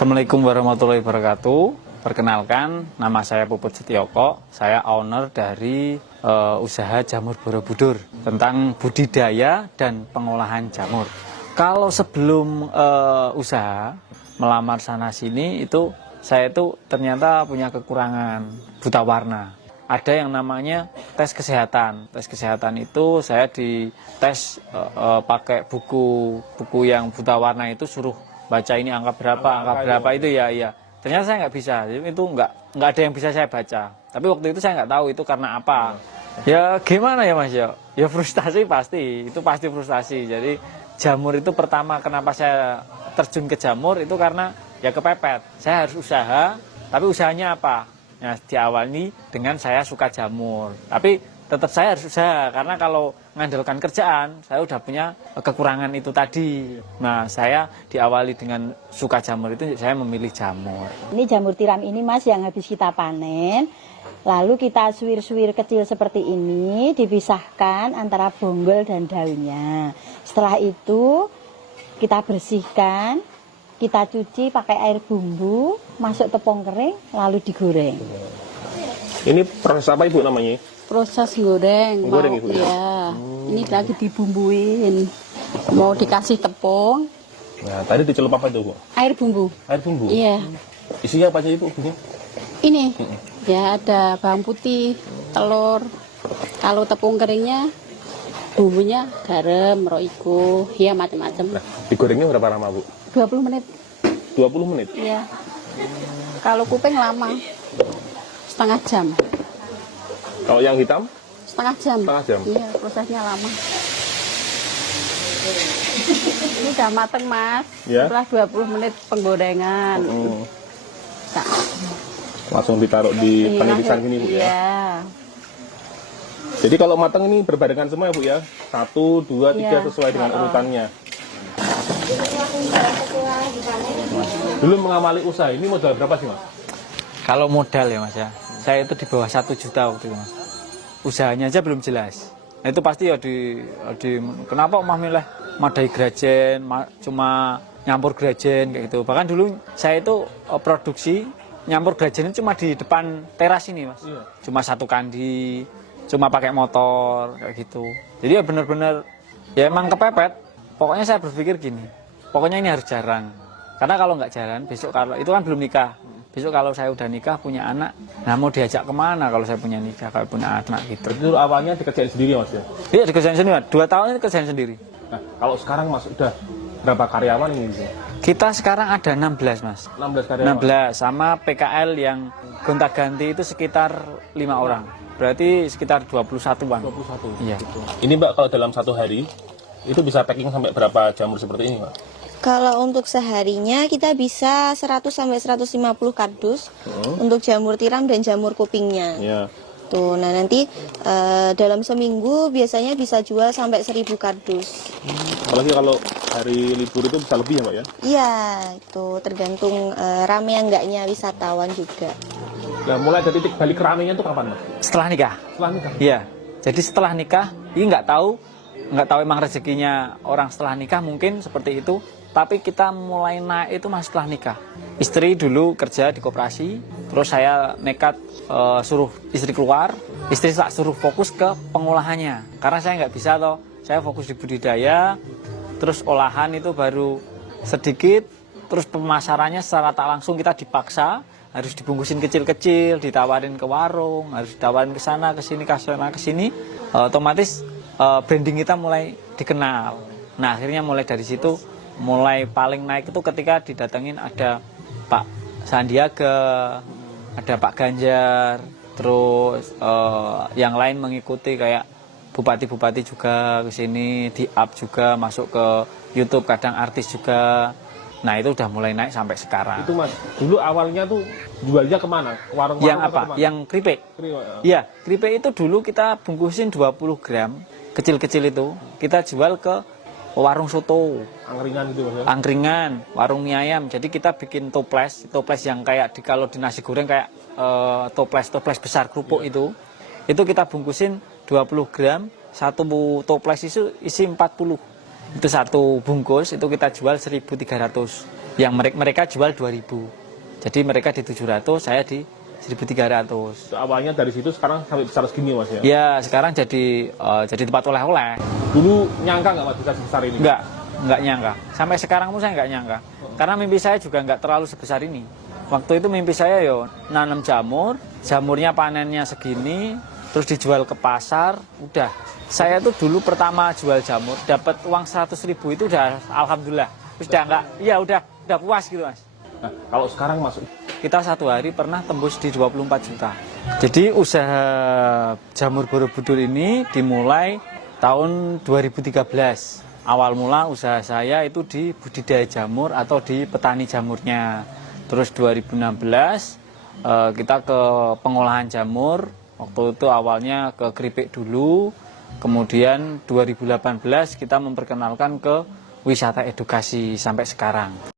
Assalamualaikum warahmatullahi wabarakatuh. Perkenalkan, nama saya Puput Setioko. Saya owner dari usaha Jamur Borobudur tentang budidaya dan pengolahan jamur. Kalau sebelum usaha melamar sana sini itu saya itu ternyata punya kekurangan buta warna. Ada yang namanya tes kesehatan. Tes kesehatan itu saya dites pakai buku yang buta warna itu, suruh baca ini angka berapa itu ya. Ternyata saya nggak bisa, itu nggak ada yang bisa saya baca. Tapi waktu itu saya nggak tahu itu karena apa. Ya gimana ya Mas ya? Ya frustasi pasti, itu pasti frustasi. Jadi jamur itu pertama kenapa saya terjun ke jamur itu karena ya kepepet. Saya harus usaha, tapi usahanya apa? Ya diawali dengan saya suka jamur. Tapi tetap saya harus usaha karena kalau mengandalkan kerjaan saya udah punya kekurangan itu tadi. Nah saya diawali dengan suka jamur itu saya memilih jamur. Ini jamur tiram ini Mas yang habis kita panen. Lalu kita suwir-suwir kecil seperti ini, dipisahkan antara bonggol dan daunnya. Setelah itu kita bersihkan, kita cuci pakai air bumbu, masuk tepung kering, lalu digoreng. Ini proses apa Ibu namanya? Proses goreng. Goreng Ibu ya. Ini lagi dibumbuin. Mau dikasih tepung. Nah, tadi dicelup apa itu Bu? Air bumbu. Air bumbu? Iya. Isinya apa aja Ibu? Ini, ya ada bawang putih, telur. Kalau tepung keringnya, bumbunya garam, roiko, ya macam-macam. Nah, digorengnya berapa lama Bu? 20 menit. 20 menit? Iya. Kalau kuping lama, setengah jam. Kalau yang hitam? Setengah jam. Setengah jam? Iya, prosesnya lama. Ini udah mateng Mas. Ya. Setelah 20 menit penggorengan. Nah, Langsung ditaruh di penirisan gini Bu ya? Iya. Jadi kalau matang ini berbarengan semua ya Bu ya? 1, 2, 3 Iya. sesuai dengan urutannya. Dulu mengamali usaha ini modal berapa sih Mas? Kalau modal ya Mas ya, saya itu di bawah 1 juta waktu itu Mas. Usahanya aja belum jelas. Nah, itu pasti ya kenapa Mah milih Madai Grajen, cuma nyampur grajen kayak gitu. Bahkan dulu saya itu produksi nyampur grajen itu cuma di depan teras ini Mas. Iya. Cuma satu kandi, cuma pakai motor kayak gitu. Jadi ya benar-benar ya emang kepepet. Pokoknya saya berpikir gini, pokoknya ini harus jarang. Karena kalau nggak jalan, besok kalau itu kan belum nikah. Besok kalau saya udah nikah, punya anak, nah mau diajak kemana kalau saya punya nikah, kalau punya anak gitu. Itu awalnya dikerjain sendiri Mas ya? Iya dikerjain sendiri, 2 tahun ini kerjain sendiri. Nah, kalau sekarang Mas udah berapa karyawan ini? Kita sekarang ada 16 Mas. 16 karyawan? 16, sama PKL yang gonta-ganti itu sekitar 5 orang. Berarti sekitar 21-an. 21? Iya. Ini Mbak kalau dalam satu hari, itu bisa packing sampai berapa jamur seperti ini Mbak? Kalau untuk seharinya kita bisa 100 sampai 150 kardus untuk jamur tiram dan jamur kupingnya. Ya. Tuh, nah nanti dalam seminggu biasanya bisa jual sampai 1000 kardus. Apalagi kalau hari libur itu bisa lebih ya Mbak ya? Iya, itu tergantung rame enggaknya wisatawan juga. Nah, mulai dari titik balik ramenya itu kapan Mas? Setelah nikah. Setelah nikah? Iya. Jadi setelah nikah, ini nggak tahu emang rezekinya orang setelah nikah mungkin seperti itu. Tapi kita mulai naik itu Mas setelah nikah. Istri dulu kerja di koperasi, terus saya nekat suruh istri keluar, istri tak suruh fokus ke pengolahannya. Karena saya nggak bisa toh, saya fokus di budidaya, terus olahan itu baru sedikit, terus pemasarannya secara tak langsung kita dipaksa, harus dibungkusin kecil-kecil, ditawarin ke warung, harus ditawarin ke sana, ke sini, ke sini, otomatis branding kita mulai dikenal. Nah akhirnya mulai dari situ, mulai paling naik itu ketika didatengin ada Pak Sandiaga, ada Pak Ganjar, terus yang lain mengikuti kayak bupati-bupati juga ke sini, di up juga, masuk ke YouTube, kadang artis juga. Nah itu udah mulai naik sampai sekarang. Itu Mas, dulu awalnya tuh jualnya kemana? Warung-warung yang apa? kemana? Yang keripik? Iya, keripik itu dulu kita bungkusin 20 gram, kecil-kecil itu, kita jual ke warung soto, angkringan gitu Mas ya? angkringan, warung mie ayam. Jadi kita bikin toples yang kayak kalau di nasi goreng kayak toples besar kerupuk itu kita bungkusin 20 gram, satu toples itu isi 40. Itu satu bungkus itu kita jual 1.300. Yang mereka jual 2.000. Jadi mereka di 700, saya di 1.300. Awalnya dari situ sekarang sampai besar segini Mas ya? Ya, sekarang jadi tempat oleh-oleh. Dulu nyangka nggak Mas bisa sebesar ini? Nggak nyangka. Sampai sekarang pun saya nggak nyangka. Karena mimpi saya juga nggak terlalu sebesar ini. Waktu itu mimpi saya nanam jamur, jamurnya panennya segini, terus dijual ke pasar, udah. Saya tuh dulu pertama jual jamur, dapat uang 100.000 itu udah alhamdulillah. Terus udah puas gitu Mas. Nah, kalau sekarang Mas, kita satu hari pernah tembus di 24 juta. Jadi usaha jamur Borobudur ini dimulai tahun 2013. Awal mula usaha saya itu di budidaya jamur atau di petani jamurnya. Terus 2016 kita ke pengolahan jamur. Waktu itu awalnya ke keripik dulu. Kemudian 2018 kita memperkenalkan ke wisata edukasi sampai sekarang.